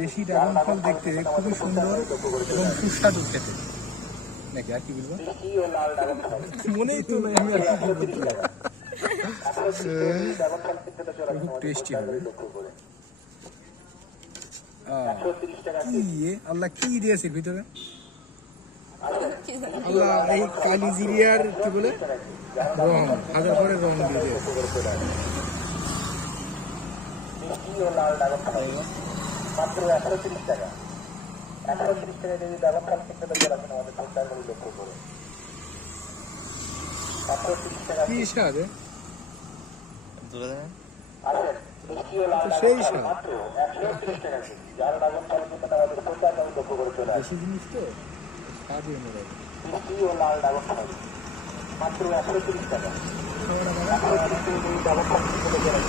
দেশি ড্রাগন ফল দেখতে খুবই সুন্দর এবং সুস্বাদু খেতে। নাকি আর কি বলবো, মনেই তো নয় আমি আর কি বলবো। খুব টেস্টি হবে। কি আল্লাহ কি দিয়েছে ভিতরে? আল্লাহ এই কালি জিরিয়ার কি বলে রং, ভাজার পরে রং দিয়ে দিয়েছে। মাত্র 130 টাকা। 130 টাকা যদি ড্রাগন ফল কিনতে পারেন আমাদের সরকারি লক্ষ্য করে। 130 টাকা কি স্বাদ তুলে দেন। সেই স্বাদ। মাত্র 130 টাকা কেজি। যারা ড্রাগন ফল কিনতে আমাদের সরকারি লক্ষ্য করে চলে আসে। দেশি জিনিস তো স্বাদই অন্যরকম। মিষ্টি ও লাল ড্রাগন ফল মাত্র 130 টাকা। 130 টাকা যদি ড্রাগন ফল কিনতে পারেন